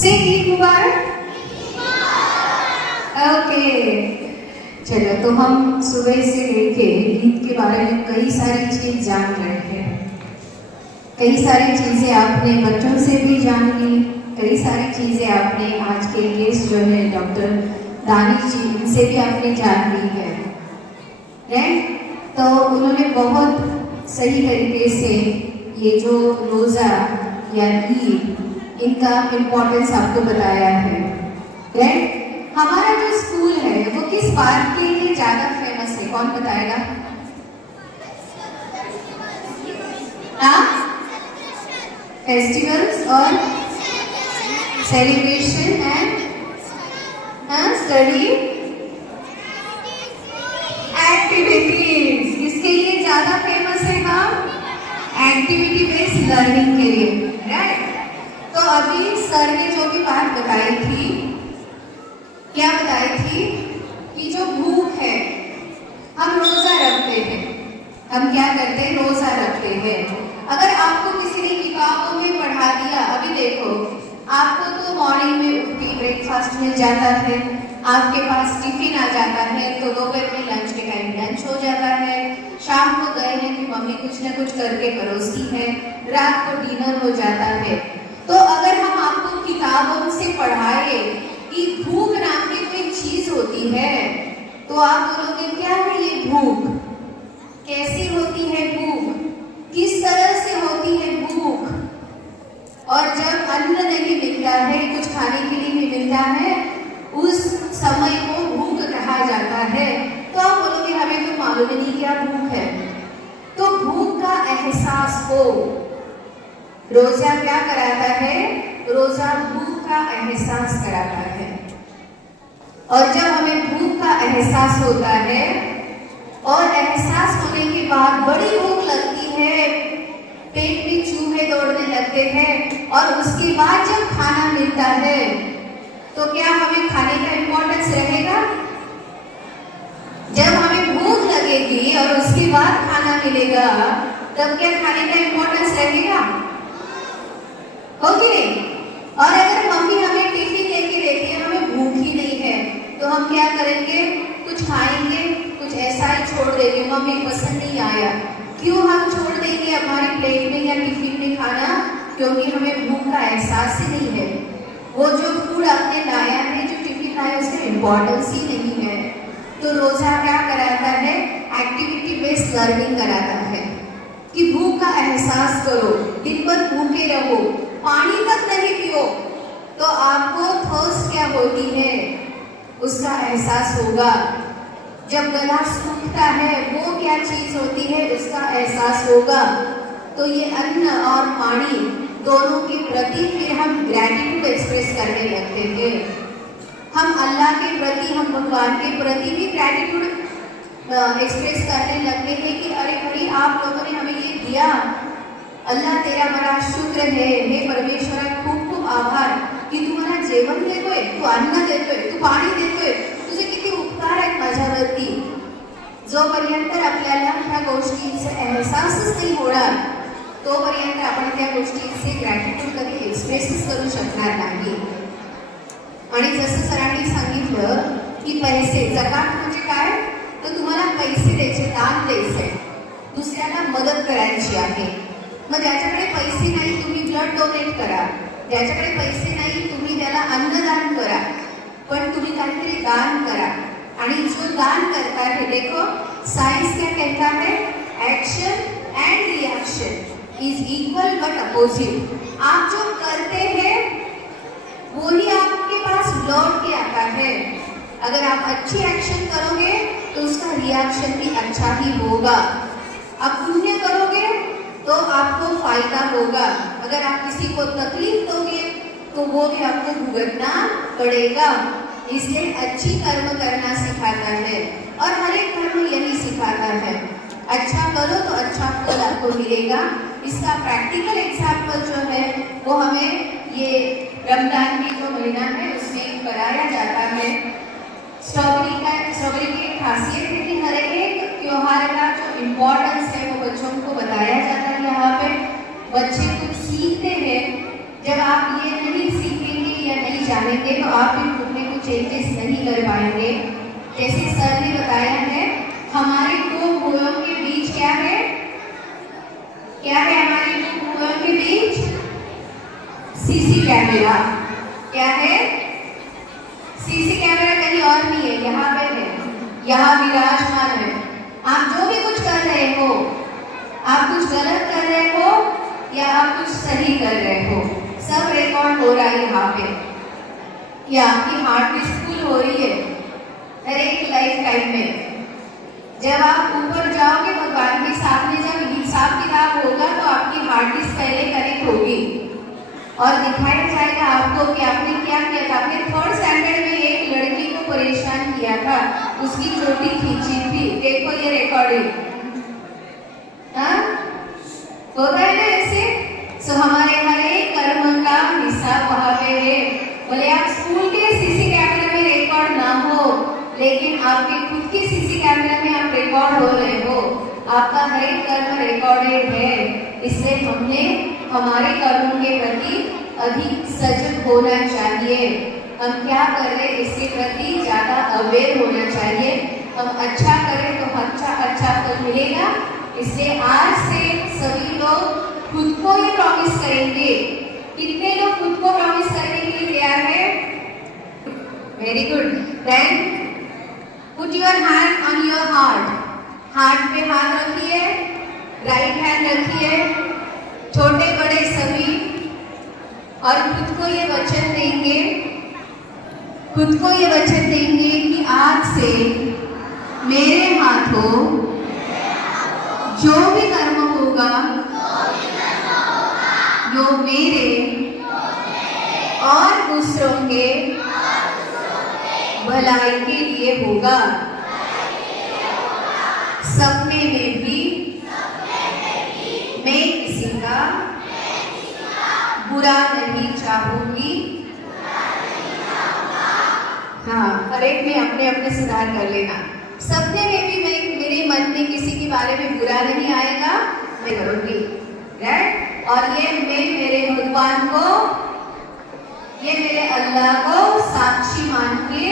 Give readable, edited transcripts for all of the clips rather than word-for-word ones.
से ईद मुबारक। ओके, चलो तो हम सुबह से लेके ईद के बारे में कई सारी चीज जान रहे हैं। कई सारी चीजें आपने बच्चों से भी जान ली, कई सारी चीजें आपने आज के गेस्ट जो है डॉक्टर दानिश जी, उनसे भी आपने जान ली है, राइट? तो उन्होंने बहुत सही तरीके से ये जो रोज़ा या ईद, इनका इम्पोर्टेंस आपको बताया है, राइट? हमारा जो स्कूल है वो किस बात के लिए ज़्यादा फेमस है, कौन बताएगा? हाँ, फेस्टिवल्स और सेलिब्रेशन एंड स्टडी एक्टिविटीज, किसके लिए ज्यादा फेमस है? हम एक्टिविटी बेस्ड लर्निंग के लिए, राइट? तो अभी सर ने जो भी बात बताई थी, क्या बताई थी कि जो भूख है, हम रोजा रखते हैं, हम क्या करते हैं? रोजा रखते हैं। अगर आपको किसी ने किताबों में पढ़ा दिया, अभी देखो आपको तो मॉर्निंग में उठती ब्रेकफास्ट मिल जाता है, आपके पास टिफिन आ जाता है, तो दोपहर में लंच के टाइम लंच हो जाता है, शाम को गए हैं कि मम्मी कुछ ना कुछ करके परोसती है, रात को डिनर हो जाता है। तो अगर हम आपको किताबों से पढ़ाए कि भूख नाम की कोई चीज होती है, तो आप बोलोगे क्या है ये भूख, कैसी होती है भूख, किस तरह से होती है भूख? और जब अन्न नहीं मिलता है, कुछ खाने के लिए नहीं मिलता है, उस समय को भूख कहा जाता है। तो आप बोलोगे हमें तो मालूम ही नहीं क्या भूख है। तो भूख का एहसास हो, रोजा क्या कराता है? रोजा भूख का एहसास कराता है। और जब हमें भूख का एहसास होता है और एहसास होने के बाद बड़ी भूख लगती है, पेट में चूहे दौड़ने लगते हैं, और उसके बाद जब खाना मिलता है तो क्या हमें खाने का इम्पोर्टेंस रहेगा? जब हमें भूख लगेगी और उसके बाद खाना मिलेगा, तब क्या खाने का इम्पोर्टेंस रहेगा? हो कि नहीं? और अगर मम्मी हमें टिफिन लेके देती है, हमें भूख ही नहीं है, तो हम क्या करेंगे? कुछ खाएंगे, कुछ ऐसा ही छोड़ देंगे, मम्मी पसंद नहीं आया। क्यों हम छोड़ देंगे हमारी प्लेट में या टिफिन में खाना? क्योंकि हमें भूख का एहसास ही नहीं है। वो जो फूड आपने लाया है, जो टिफिन लाया, उसका इम्पोर्टेंस ही नहीं है। तो रोजा क्या कराता है? एक्टिविटी बेस्ड लर्निंग कराता है कि भूख का एहसास करो, दिन भर भूखे रहो, पानी तक नहीं पियो तो आपको थर्स्ट क्या होती है उसका एहसास होगा। जब गला सूखता है, वो क्या चीज होती है उसका एहसास होगा। तो ये अन्न और पानी दोनों के प्रति फिर हम ग्रैटिट्यूड एक्सप्रेस करने लगते हैं। हम अल्लाह के प्रति, हम भगवान के प्रति भी ग्रैटिट्यूड एक्सप्रेस करने लगते हैं कि अरे भाई आप लोगों ने हमें ये दिया, अल्लाह तेरा बड़ा शुक्र है, हे परमेश्वर खूप खूप आभार की तू मला जेवण देतोय, तू अन्न देतोय, तू पाणी देतोय, तुझे किती उपकार आहेत माझ्यावरती। जोपर्यंत आपल्याला ह्या गोष्टीचा एहसासच नाही होणार, तोपर्यंत आपण त्या गोष्टीचे ग्रॅटिट्यूड कधी एक्सप्रेसच करू शकणार नाही। आणि जसं सरांनी सांगितलं की पैसे, जकात म्हणजे काय? तर तुम्हाला पैसे द्यायचे, दान द्यायचे, दुसऱ्याला मदत करायची आहे। मग ज्याच्याकडे पैसे नाही तुम्ही ब्लड डोनेट करा, ज्याच्याकडे पैसे नाही तुम्ही त्याला अन्नदान करा, पण तुम्ही काहीतरी दान करा। आणि जो दान करता है, देखो साइंस क्या कहता है? Action and reaction is equal but opposite. आप जो करते हैं वही आपके पास लौट के आता है। अगर आप अच्छी एक्शन करोगे तो उसका रिएक्शन भी अच्छा ही होगा। आप पुण्य करोगे तो आपको फायदा होगा, अगर आप किसी को तकलीफ दोगे तो वो भी आपको भुगतना पड़ेगा। इसलिए अच्छी कर्म करना सिखाता है और हर एक धर्म यही सिखाता है, अच्छा करो तो अच्छा फल आपको मिलेगा। इसका प्रैक्टिकल एग्जाम्पल जो है वो हमें ये रमजान की जो महीना है उसमें कराया जाता है। स्ट्रॉबेरी की खासियत है कि हर एक त्योहार का जो इम्पोर्टेंस है वो बच्चों को बताया जाता है। यहाँ पे बच्चे कुछ सीखते हैं। जब आप ये नहीं सीखेंगे या जानेंगे तो आप भी खुद में कुछ चेंजेस नहीं कर पाएंगे। जैसे सर ने बताया है, हमारे दो भुवों के बीच क्या है? क्या है हमारे दो भुवों के बीच? CC camera. क्या है? सीसी कैमरा कहीं और नहीं है, यहाँ पे है, यहाँ विराजमान है। आप जो भी कुछ कर रहे हो, आप कुछ गलत कर रहे हो या आप कुछ सही कर रहे हो, सब रिकॉर्ड हो रहा है यहाँ पे। या आपकी हार्ट बीट फुल हो रही है हर एक लाइफ टाइम में। जब आप ऊपर जाओगे भगवान के सामने, जब हिसाब किताब होगा तो आपकी हार्ट बीट पहले कनेक्ट होगी और दिखाया जाएगा आपको कि आपने क्या किया था। आपने 3rd स्टैंडर्ड में एक लड़की को परेशान किया था, उसकी चोटी खींची थी, देखो ये रिकॉर्डिंग। हाँ, होता है ना ऐसे। सो हमारे हर एक कर्म का हिसाब वहाँ पे है। बोले आप स्कूल के सीसी कैमरे में रिकॉर्ड ना हो, लेकिन आपके खुद के सीसी कैमरे में आप रिकॉर्ड हो रहे हो। आपका हर एक कर्म रिकॉर्डेड है, इसलिए हमने हमारे कर्मों के प्रति अधिक सजग होना चाहिए। हम क्या कर रहे हैं इसके प्रति ज्यादा अवेयर होना चाहिए। हम अच्छा करें तो अच्छा फल मिलेगा। इसलिए आज से सभी लोग खुद को ही प्रॉमिस करेंगे। कितने लोग खुद को प्रॉमिस करने के लिए तैयार है? Very good. Then put your hand on your heart. Heart पे हाथ रखिए, राइट हैंड रखिए, छोटे बड़े सभी, और खुद को ये वचन देंगे, खुद को ये वचन देंगे कि आज से मेरे हाथों जो भी कर्म होगा, जो मेरे और दूसरों के भलाई के लिए होगा। सपने में भी मैं किसी का बुरा नहीं चाहूंगी। हाँ, हर एक में अपने अपने सुधार कर लेना। सपने में भी मेरे मन में किसी के बारे में बुरा नहीं आएगा, मैं करूंगी। राइट? और ये मैं मेरे भगवान को, ये मेरे अल्लाह को साक्षी मान के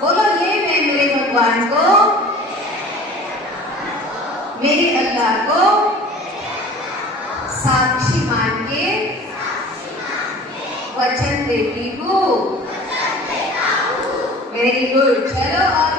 बोलो, ये मैं मेरे भगवान को, मेरे अल्लाह को साक्षी मान के वचन देती हूँ। Very good. चलो और